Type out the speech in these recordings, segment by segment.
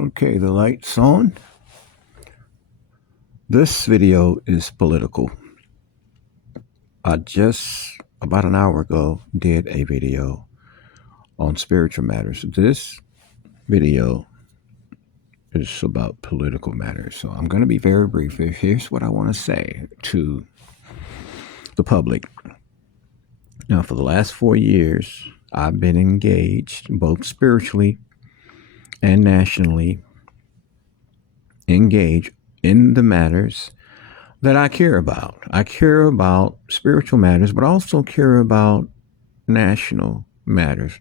Okay, the light's on. This video is political. I just about an hour ago did a video on spiritual matters. This video is about political matters. So I'm going to be very brief. Here's what I want to say to the public. Now, for the last 4 years, I've been engaged both spiritually and nationally, engaged in the matters that I care about. I care about spiritual matters, but I also care about national matters.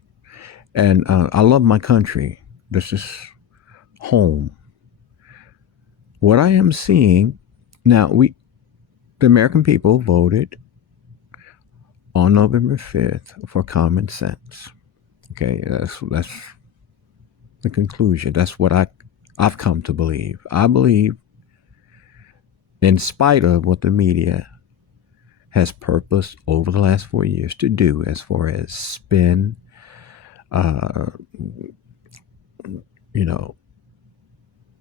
And I love my country. This is home. What I am seeing now, the American people voted on November 5th for common sense. Okay, that's the conclusion. That's what I've come to believe. I believe, in spite of what the media has purposed over the last 4 years to do, as far as spin, to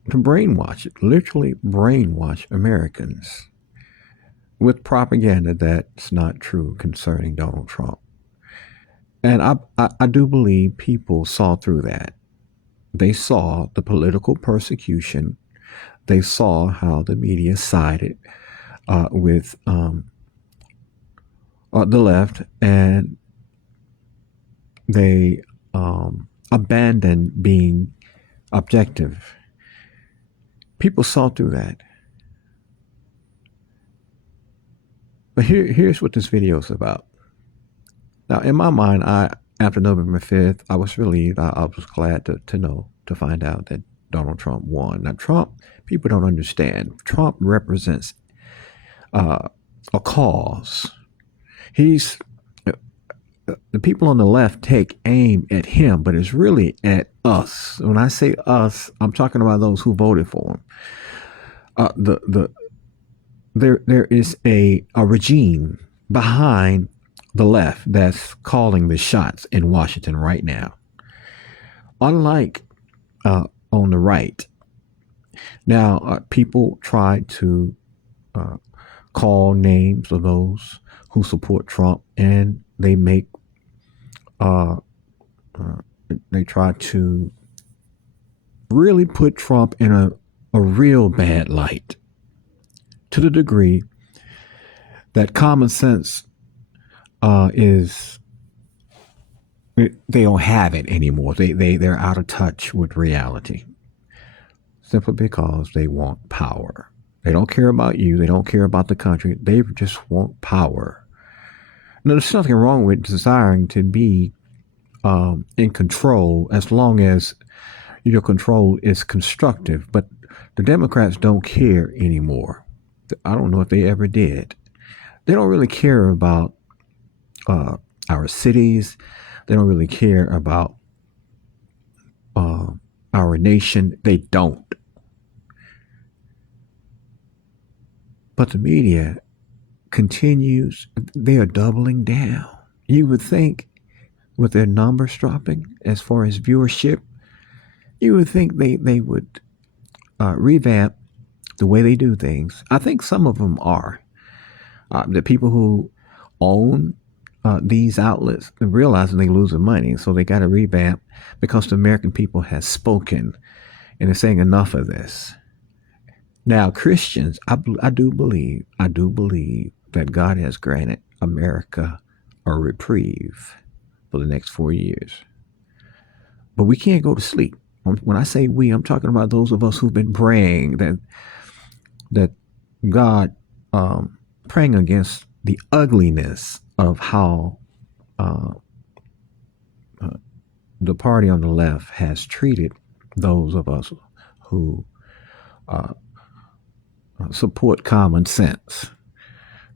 brainwash it, literally brainwash Americans with propaganda that's not true concerning Donald Trump. And I do believe people saw through that. They saw the political persecution. They saw how the media sided with the left, and they abandoned being objective. People saw through that. But here's what this video is about. Now, in my mind, after November 5th, I was relieved. I was glad to find out that Donald Trump won. Now, Trump, people don't understand. Trump represents a cause. He's the people on the left take aim at him, but it's really at us. When I say us, I'm talking about those who voted for him. There is a regime behind the left that's calling the shots in Washington right now. Unlike on the right. Now, people try to call names of those who support Trump, and they try to really put Trump in a real bad light, to the degree that common sense they don't have it anymore. They're out of touch with reality, simply because they want power. They don't care about you. They don't care about the country. They just want power. Now, there's nothing wrong with desiring to be in control, as long as your control is constructive. But the Democrats don't care anymore. I don't know if they ever did. They don't really care about our cities. They don't really care about our nation. They don't. But the media continues. They are doubling down. You would think, with their numbers dropping as far as viewership, you would think they would revamp the way they do things. I think some of them are. The people who own these outlets, they're realizing they're losing money, so they got to revamp, because the American people has spoken and is saying enough of this. Now, Christians, I do believe that God has granted America a reprieve for the next 4 years. But we can't go to sleep. When I say we, I'm talking about those of us who've been praying that God, praying against the ugliness of how the party on the left has treated those of us who support common sense.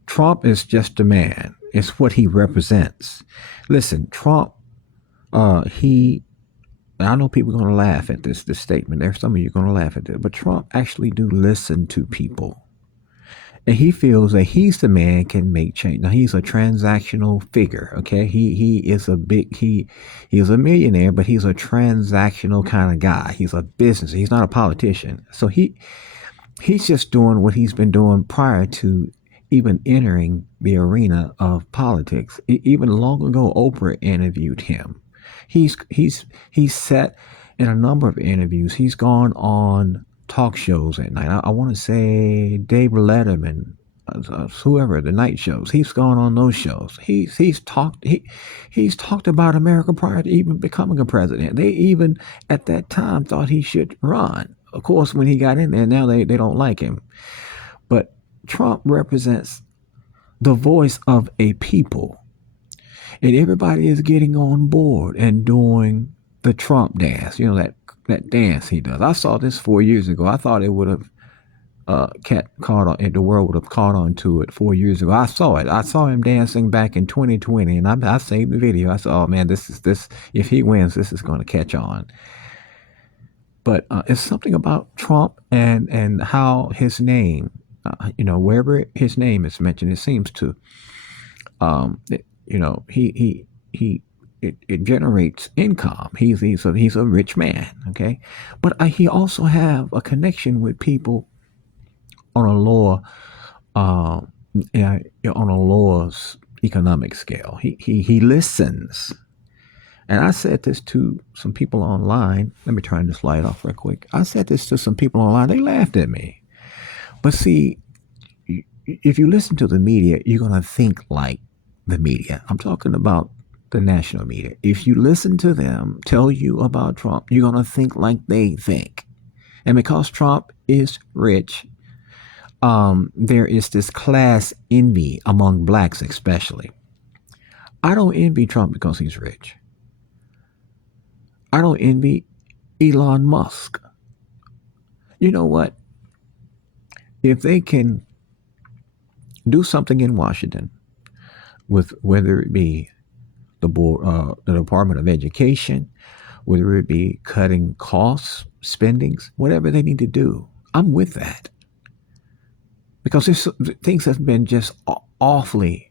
Trump is just a man. It's what he represents. Listen, Trump, I know people are going to laugh at this statement. There's some of you going to laugh at it, but Trump actually do listen to people. And he feels that he's the man can make change. Now he's a transactional figure. Okay, he is a big he's a millionaire, but he's a transactional kind of guy. He's a business. He's not a politician. So he's just doing what he's been doing prior to even entering the arena of politics. Even long ago, Oprah interviewed him. He's sat in a number of interviews. He's gone on talk shows at night. I want to say Dave Letterman, whoever the night shows. He's gone on those shows. He's talked about America prior to even becoming a president. They even at that time thought he should run. Of course, when he got in there, now they don't like him. But Trump represents the voice of a people. And everybody is getting on board and doing the Trump dance. You know, that dance he does. I saw this 4 years ago. I thought it would have caught on, the world would have caught on to it 4 years ago. I saw it. I saw him dancing back in 2020, and I saved the video. I said, "Oh man, this. If he wins, this is going to catch on." But it's something about Trump and how his name, wherever his name is mentioned, it seems to, it generates income. He's a rich man, okay, but he also have a connection with people on a lower, on a lower economic scale. He listens. And I said this to some people online. Let me turn this light off real quick. I said this to some people online. They laughed at me. But see, if you listen to the media, you're going to think like the media. I'm talking about the national media. If you listen to them tell you about Trump, you're going to think like they think. And because Trump is rich, there is this class envy among blacks especially. I don't envy Trump because he's rich. I don't envy Elon Musk. You know what? If they can do something in Washington with whether it be the board, the Department of Education, whether it be cutting costs, spendings, whatever they need to do, I'm with that. Because things have been just awfully,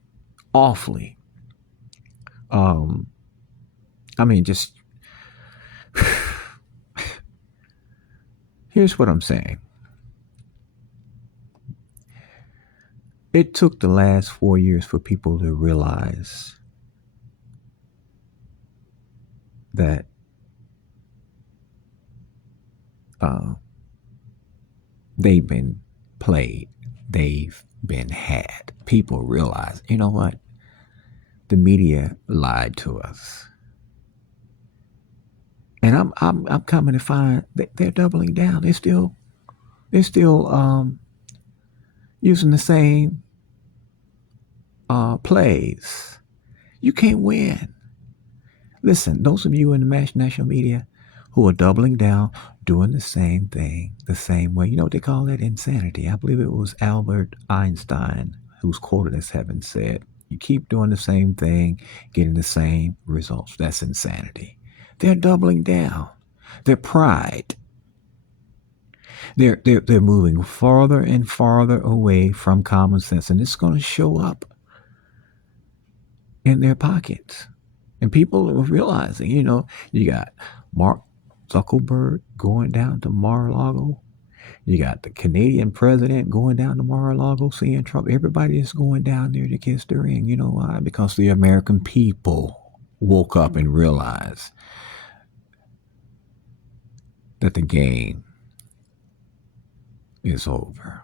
just here's what I'm saying. It took the last 4 years for people to realize that they've been played. They've been had. People realize, you know what? The media lied to us. And I'm coming to find that they're doubling down. They're still using the same plays. You can't win. Listen, those of you in the national media who are doubling down, doing the same thing, the same way. You know what they call that? Insanity. I believe it was Albert Einstein who's quoted as having said, you keep doing the same thing, getting the same results. That's insanity. They're doubling down. Their pride. They're moving farther and farther away from common sense, and it's going to show up in their pockets. And people are realizing, you got Mark Zuckerberg going down to Mar-a-Lago. You got the Canadian president going down to Mar-a-Lago, seeing Trump. Everybody is going down there to kiss the ring. You know why? Because the American people woke up and realized that the game is over.